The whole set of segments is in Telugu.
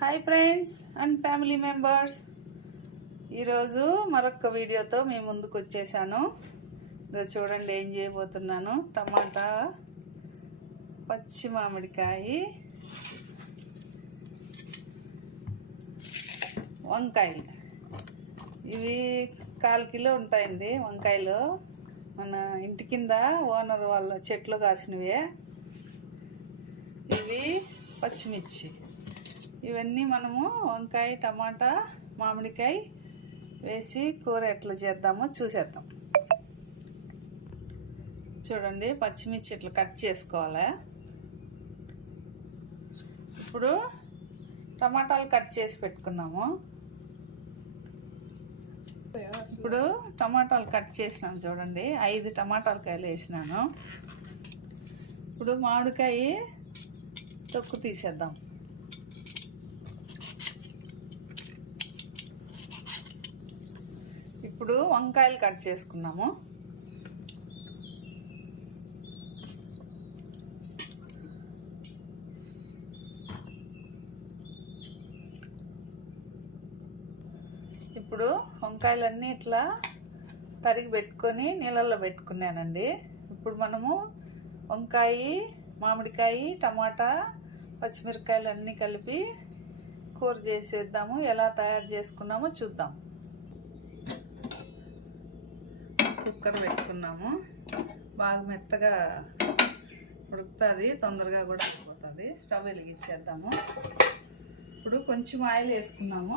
Hi friends and family members, ఈరోజు మరొక వీడియోతో మీ ముందుకు వచ్చేసాను. చూడండి ఏం చేయబోతున్నాను. టమాటా, పచ్చి మామిడికాయ, వంకాయలు. ఇవి 1/4 కిలో ఉంటాయండి వంకాయలు. మన ఇంటి కింద ఓనర్ వాళ్ళ చెట్లు కాసినవే. ఇవి పచ్చిమిర్చి. ఇవన్నీ మనము వంకాయ, టమాటా, మామిడికాయ వేసి కూర ఎట్లా చేద్దామో చూసేద్దాం. చూడండి, పచ్చిమిర్చి ఇట్లా కట్ చేసుకోవాలి. ఇప్పుడు టమాటాలు కట్ చేసి పెట్టుకున్నాము. ఇప్పుడు టమాటాలు కట్ చేసినాను. చూడండి, 5 టమాటాల కాయలు వేసినాను. ఇప్పుడు మామిడికాయ తొక్కు తీసేద్దాం. ఇప్పుడు వంకాయలు కట్ చేసుకున్నాము. ఇప్పుడు వంకాయలన్నీ ఇట్లా తరిగి పెట్టుకొని నీళ్ళల్లో పెట్టుకున్నానండి. ఇప్పుడు మనము వంకాయ, మామిడికాయ, టమాటా, పచ్చిమిరపకాయలు అన్నీ కలిపి కూర చేసేద్దాము. ఎలా తయారు చేసుకున్నామో చూద్దాం. కుక్కర్ పెట్టుకున్నాము. బాగా మెత్తగా ఉడుకుతుంది, తొందరగా కూడా అయిపోతుంది. స్టవ్ వెలిగించేద్దాము. ఇప్పుడు కొంచెం ఆయిల్ వేసుకున్నాము,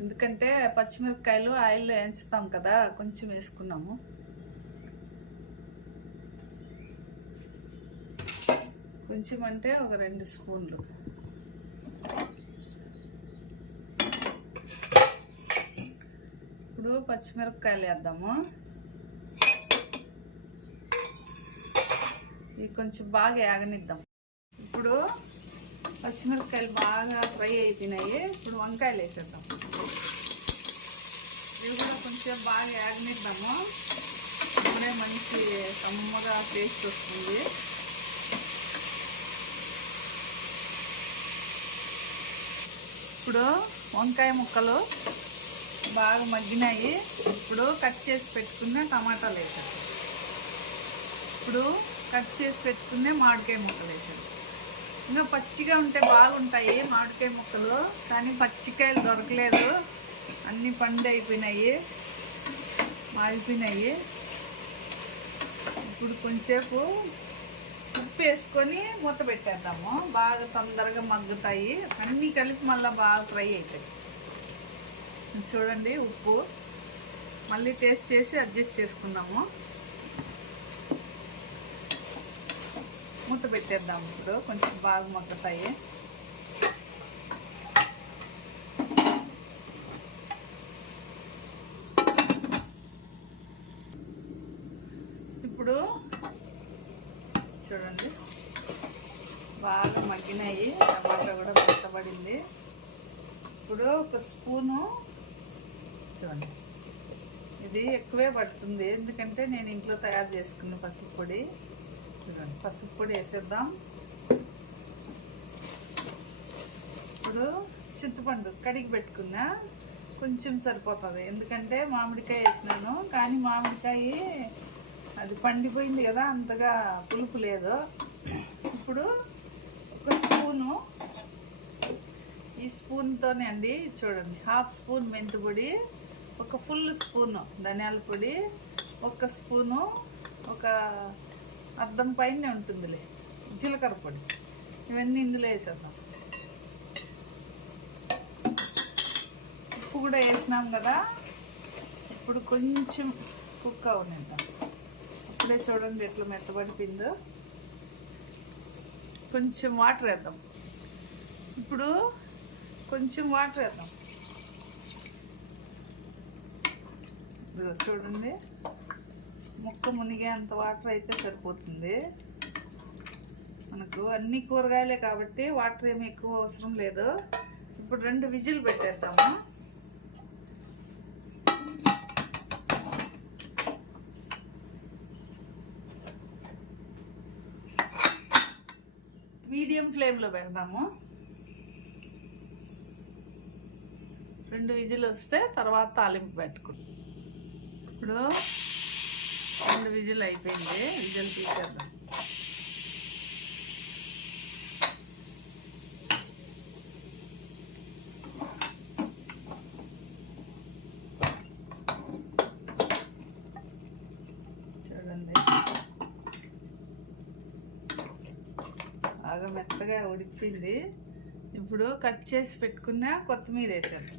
ఎందుకంటే పచ్చిమిరపకాయలు ఆయిల్లో వేయించుతాం కదా, కొంచెం వేసుకున్నాము. కొంచెం అంటే ఒక 2 స్పూన్లు. ఇప్పుడు పచ్చిమిరపకాయలు వేద్దాము. ఇవి కొంచెం బాగా యాగనిద్దాం. ఇప్పుడు పచ్చిమిరపకాయలు బాగా ఫ్రై అయిపోయినాయి. ఇప్పుడు వంకాయలు వేసేద్దాం. ఇవి కూడా కొంచెం బాగా యాగనిద్దాము. ఇప్పుడే మంచి కమ్మగా టేస్ట్ వస్తుంది. ఇప్పుడు వంకాయ ముక్కలు బాగా మగ్గినాయి. ఇప్పుడు కట్ చేసి పెట్టుకున్న టమాటాలు వేసాను. ఇప్పుడు కట్ చేసి పెట్టుకునే మామిడికాయ ముక్కలు వేసాను. ఇంకా పచ్చిగా ఉంటే బాగుంటాయి మామిడికాయ ముక్కలు, కానీ పచ్చికాయలు దొరకలేదు, అన్నీ పండు అయిపోయినాయి, మాగిపోయినాయి. ఇప్పుడు కొంచెంసేపు ఉప్పు వేసుకొని మూత పెట్టేద్దాము. బాగా తొందరగా మగ్గుతాయి, అన్నీ కలిపి మళ్ళీ బాగా ఫ్రై అవుతాయి. చూడండి, ఉప్పు మళ్ళీ టేస్ట్ చేసి అడ్జస్ట్ చేసుకున్నాము. మూత పెట్టేద్దాము. ఇప్పుడు కొంచెం బాగా మగ్గుతాయి. ఇప్పుడు చూడండి, బాగా మగ్గినాయి, టమాటా కూడా మెత్తబడింది. ఇప్పుడు ఒక స్పూను, చూడండి ఇది ఎక్కువే పడుతుంది, ఎందుకంటే నేను ఇంట్లో తయారు చేసుకున్న పసుపు పొడి. చూడండి, పసుపు పొడి వేసేద్దాం. ఇప్పుడు చింతపండు కడిగి పెట్టుకున్నా, కొంచెం సరిపోతుంది, ఎందుకంటే మామిడికాయ వేసినాను, కానీ మామిడికాయ అది పండిపోయింది కదా, అంతగా పులుపు లేదు. ఇప్పుడు ఒక స్పూను, ఈ స్పూన్తోనే అండి, చూడండి, 1/2 స్పూన్ మెంతి పొడి, ఒక ఫుల్ స్పూను ధనియాల పొడి, ఒక స్పూను, ఒక అద్దం పైన ఉంటుందిలే జీలకర్ర పొడి, ఇవన్నీ ఇందులో వేసేద్దాం. ఉప్పు కూడా వేసినాం కదా. ఇప్పుడు కొంచెం కుక్ అవనిద్దాం. ఇప్పుడే చూడండి ఎట్లా మెత్తబడిపోయిందో. కొంచెం వాటర్ వేద్దాం. ఇప్పుడు కొంచెం వాటర్ వేద్దాం. చూడండి, ముక్క మునిగే అంత వాటర్ అయితే సరిపోతుంది. మనకు అన్ని కూరగాయలే కాబట్టి వాటర్ ఏమి ఎక్కువ అవసరం లేదు. ఇప్పుడు 2 విజిల్ పెట్టేద్దాము. మీడియం ఫ్లేమ్లో పెడదాము. 2 విజిల్ వస్తే తర్వాత తాలింపు పెట్టుకుంటాం. ఇప్పుడు 2 విజిల్ అయిపోయింది, విజిల్ తీసేద్దాం. చూడండి బాగా మెత్తగా ఉడికింది. ఇప్పుడు కట్ చేసి పెట్టుకున్న కొత్తిమీర వేసాను.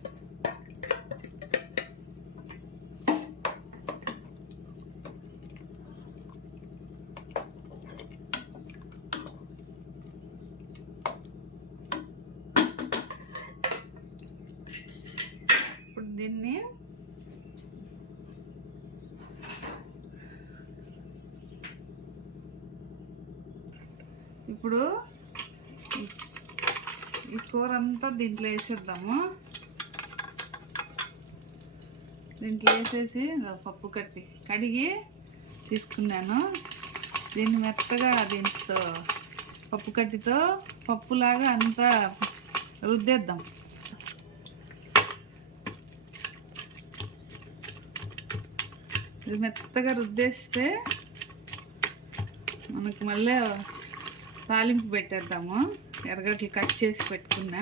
ఇప్పుడు దీన్ని ఇప్పుడు ఈ కూర అంతా దీంట్లో వేసేద్దాము. దీంట్లో వేసేసి పప్పు కడిగి తీసుకున్నాను. దీన్ని మెత్తగా దీంతో పప్పు కట్టితో పప్పులాగా అంతా రుద్దేద్దాం. ఇది మెత్తగా రుద్దేస్తే మనకు మళ్ళీ తాలింపు పెట్టేద్దాము. ఎర్రగడ్డలు కట్ చేసి పెట్టుకున్నా.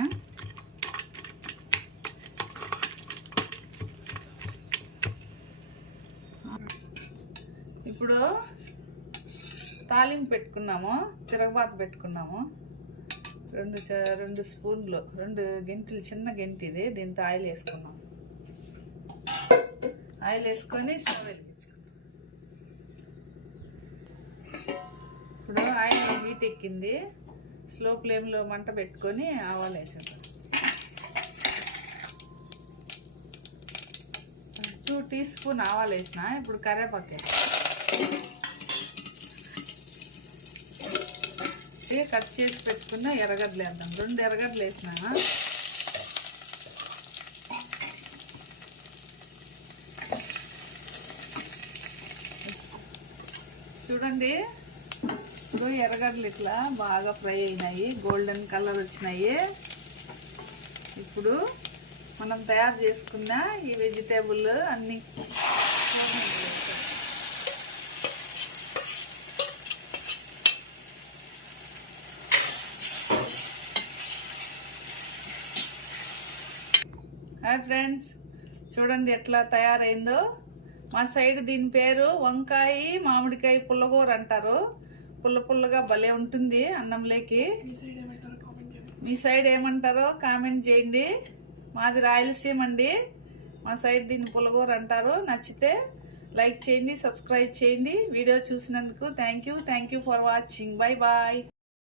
ఇప్పుడు తాలింపు పెట్టుకున్నాము, తిరగబాత పెట్టుకున్నాము. 2 స్పూన్లు, 2 గంటలు, చిన్న గంట ఇది. దీంతో ఆయిల్ వేసుకున్నాము. ఆయిల్ వేసుకొని స్టవ్ వెలిగించుకున్నాం. ఇప్పుడు ఆయిల్ హీట్ ఎక్కింది. స్లో ఫ్లేమ్లో మంట పెట్టుకొని ఆవాలు వేసేద్దాం. 2 టీ స్పూన్ ఆవాలు వేసిన. ఇప్పుడు కరివేపాకు వేసి కట్ చేసి పెట్టుకున్న ఎర్రగడ్డలు వేద్దాం. 2 ఎర్రగడ్డలు వేసిన. చూడండి ఇప్పుడు ఎర్రగడ్డలు ఇట్లా బాగా ఫ్రై అయినాయి, గోల్డెన్ కలర్ వచ్చినాయి. ఇప్పుడు మనం తయారు చేసుకున్న ఈ వెజిటేబుల్ అన్నీ హాయ్ ఫ్రెండ్స్, చూడండి ఎట్లా తయారైందో. మా సైడ్ దీని పేరు వంకాయ మామిడికాయ పుల్లగూర అంటారు. పుల్లగా భలే ఉంటుంది అన్నంలోకి. మీ సైడ్ ఏమంటారో కామెంట్ చేయండి. మాది రాయలసీమ అండి. మా సైడ్ దీన్ని పుల్లగూర అంటారు. నచ్చితే లైక్ చేయండి, సబ్స్క్రైబ్ చేయండి. వీడియో చూసినందుకు thank you for watching. Bye bye.